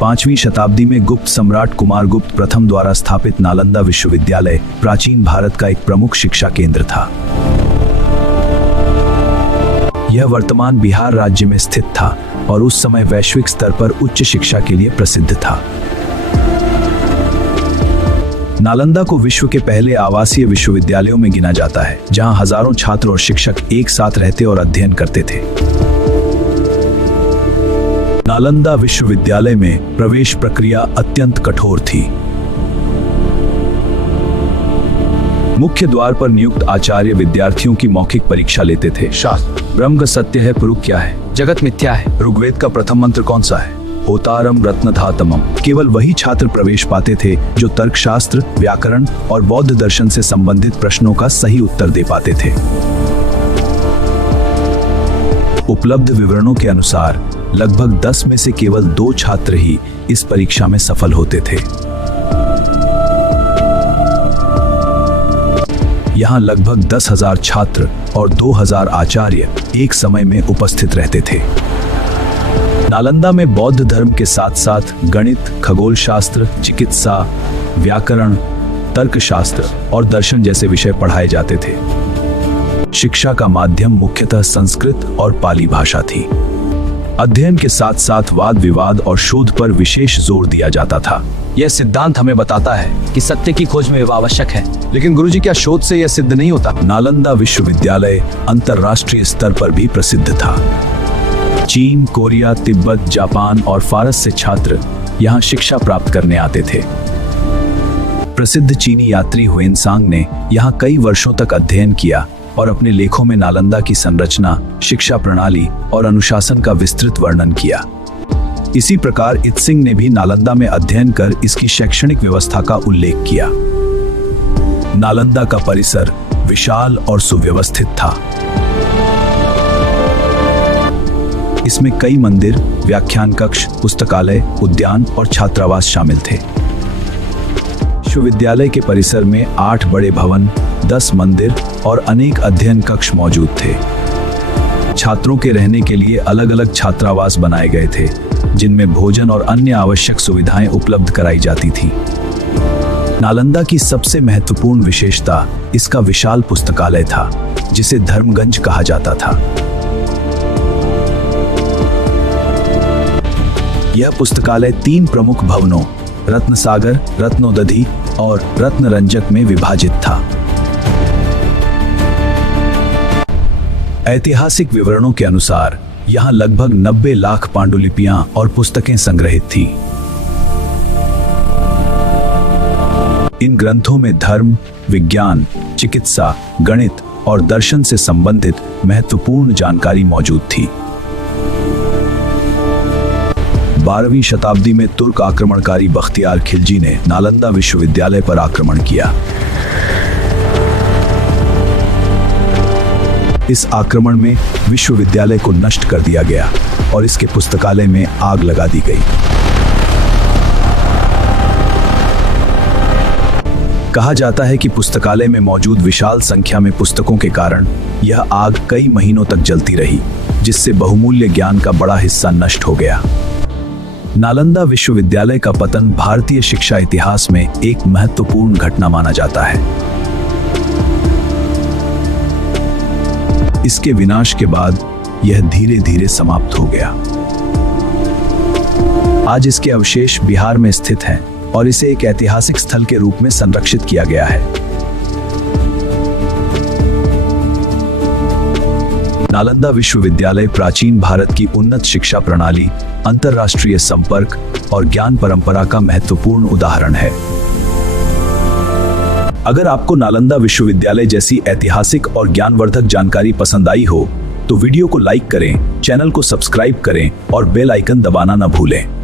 5वीं शताब्दी में गुप्त सम्राट कुमारगुप्त प्रथम द्वारा स्थापित नालंदा विश्वविद्यालय प्राचीन भारत का एक प्रमुख शिक्षा केंद्र था। यह वर्तमान बिहार राज्य में स्थित था और उस समय वैश्विक स्तर पर उच्च शिक्षा के लिए प्रसिद्ध था। नालंदा को विश्व के पहले आवासीय विश्वविद्यालयों में गिना जाता है, जहां हजारों छात्र और शिक्षक एक साथ रहते और अध्ययन करते थे। नालंदा विश्वविद्यालय में प्रवेश प्रक्रिया अत्यंत कठोर थी। मुख्य द्वार पर नियुक्त आचार्य विद्यार्थियों की मौखिक परीक्षा लेते थे। शास्त्र ब्रह्म सत्य है, पुरुष क्या है, जगत मिथ्या है। ऋग्वेद का प्रथम मंत्र कौन सा है? होतारम रत्नधातमम। केवल वही छात्र प्रवेश पाते थे जो तर्कशास्त्र, व्याकरण और बौद्ध दर्शन से संबंधित प्रश्नों का सही उत्तर दे पाते थे। उपलब्ध विवरणों के अनुसार लगभग 10 में से केवल 2 छात्र ही इस परीक्षा में सफल होते थे। यहाँ लगभग 10,000 छात्र और 2,000 आचार्य एक समय में उपस्थित रहते थे। नालंदा में बौद्ध धर्म के साथ साथ गणित, खगोल शास्त्र, चिकित्सा, व्याकरण, तर्कशास्त्र और दर्शन जैसे विषय पढ़ाए जाते थे। शिक्षा का माध्यम मुख्यतः संस्कृत और पाली भाषा थी। अध्ययन के साथ साथ वाद विवाद और शोध पर विशेष जोर दिया जाता था। यह सिद्धांत हमें बताता है कि सत्य की खोज में आवश्यक है। लेकिन गुरुजी, क्या शोध से यह सिद्ध नहीं होता? नालंदा विश्वविद्यालय अंतर्राष्ट्रीय स्तर पर भी प्रसिद्ध था। चीन, कोरिया, तिब्बत, जापान और फारस से छात्र यहाँ शिक्षा प्राप्त करने आते थे। प्रसिद्ध चीनी यात्री हुएनसांग ने यहाँ कई वर्षों तक अध्ययन किया और अपने लेखों में नालंदा की संरचना, शिक्षा प्रणाली और अनुशासन का विस्तृत वर्णन किया। इसी प्रकार इत्सिंग ने भी नालंदा में अध्ययन कर इसकी शैक्षणिक व्यवस्था का उल्लेख किया। नालंदा का परिसर विशाल और सुव्यवस्थित था। इसमें कई मंदिर, व्याख्यान कक्ष, पुस्तकालय, उद्यान और छात्रावास शामिल थे। विश्वविद्यालय के परिसर में 8 बड़े भवन, 10 मंदिर और अनेक अध्ययन कक्ष मौजूद थे। छात्रों के रहने के लिए अलग अलग छात्रावास बनाए गए थे, जिनमें भोजन और अन्य आवश्यक सुविधाएं उपलब्ध कराई जाती थी। नालंदा की सबसे महत्वपूर्ण विशेषता इसका विशाल पुस्तकालय था, जिसे धर्मगंज कहा जाता था। यह पुस्तकालय 3 प्रमुख भवनों, रत्नसागर, रत्नोदधि और रत्नरंजक में विभाजित था। ऐतिहासिक विवरणों के अनुसार यहाँ लगभग 90 लाख पांडुलिपियां और पुस्तकें संग्रहित थी। इन ग्रंथों में धर्म, विज्ञान, चिकित्सा, गणित और दर्शन से संबंधित महत्वपूर्ण जानकारी मौजूद थी। 12वीं शताब्दी में तुर्क आक्रमणकारी बख्तियार खिलजी ने नालंदा विश्वविद्यालय पर आक्रमण किया। इस आक्रमण में विश्वविद्यालय को नष्ट कर दिया गया और इसके पुस्तकालय में आग लगा दी गई। कहा जाता है कि पुस्तकालय में मौजूद विशाल संख्या में पुस्तकों के कारण यह आग कई महीनों तक जलती रही, जिससे बहुमूल्य ज्ञान का बड़ा हिस्सा नष्ट हो गया। नालंदा विश्वविद्यालय का पतन भारतीय शिक्षा इतिहास में एक महत्वपूर्ण घटना माना जाता है। इसके विनाश के बाद यह धीरे धीरे समाप्त हो गया। आज इसके अवशेष बिहार में स्थित हैं और इसे एक ऐतिहासिक स्थल के रूप में संरक्षित किया गया है। नालंदा विश्वविद्यालय प्राचीन भारत की उन्नत शिक्षा प्रणाली, अंतर्राष्ट्रीय संपर्क और ज्ञान परंपरा का महत्वपूर्ण उदाहरण है। अगर आपको नालंदा विश्वविद्यालय जैसी ऐतिहासिक और ज्ञानवर्धक जानकारी पसंद आई हो, तो वीडियो को लाइक करें, चैनल को सब्सक्राइब करें और बेल आइकन दबाना न भूलें।